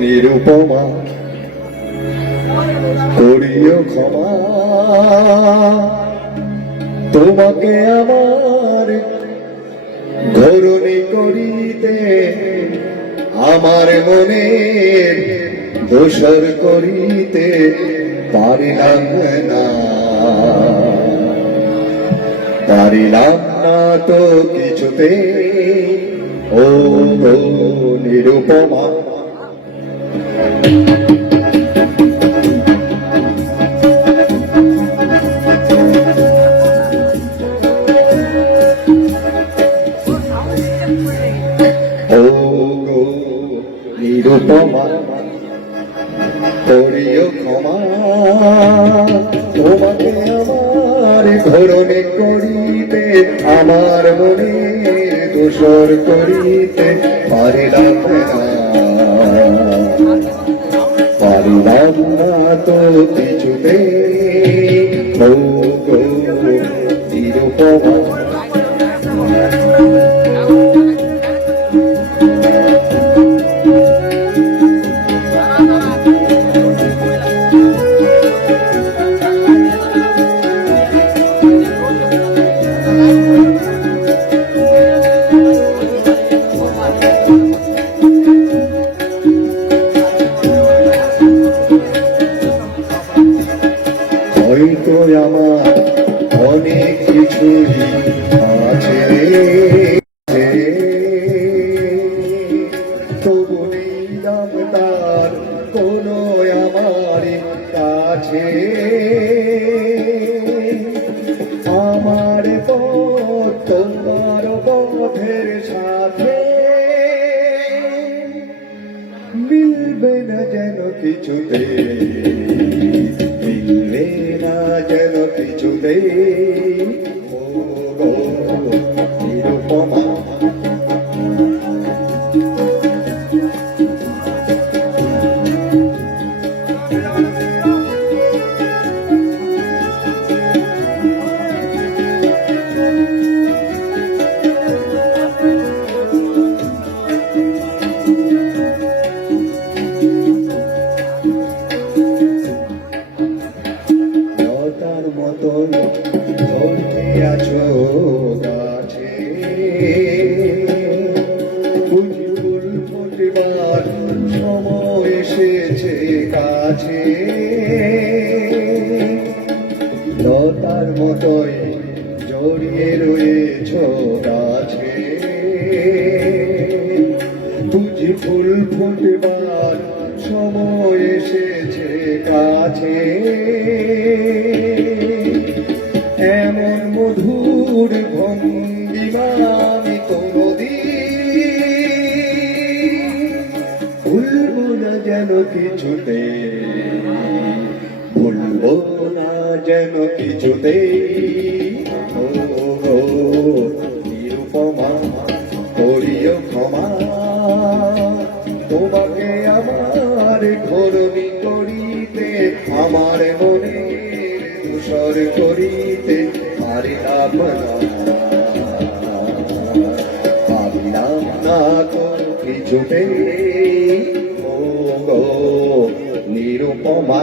নিরুপমা করিও ক্ষমা, তোমাকে আমার ঘরণী করিতে আমার মনের দোষর করিতে পারিলাম না, পারিলাম না তো কিছুতে। ও নিরুপমা নিরুপমা করিও ক্ষমা, তোমাকে আমার ঘরণে করিতে আমার মনে দোষর করিতে পারিলাম না, পারিলাম না তো কিছুতে। নিরুপমা হয়তো আমার অনেক কিছুই আছে, তবু নিলাম তার কোনো আমার কাছে। আমার পথ তোমার পথের সাথে মিলবে না যেন কিছুতে, মিলবে না যেন কিছুতে। নিরুপমা মতন ধরতে আছো গাছে, ফুল ফুটবার সময় এসেছে কাছে। লতার মতোই জড়িয়ে রয়েছ গাছে, বুঝি ফুল ফুটবার সময় এসেছে কাছে। এমন মধুর ভঙ্গিমা আমি কোনদিন ভুলবো না যেন কিছুতে, ভুলবো না যেন কিছুতে। নিরুপমা করিও ক্ষমা, তোমাকে আমার ঘরণী করিতে আমার মনে দোষর করিতে পারিলাম না, পারিলাম না তো কিছুতে। নিরুপমা।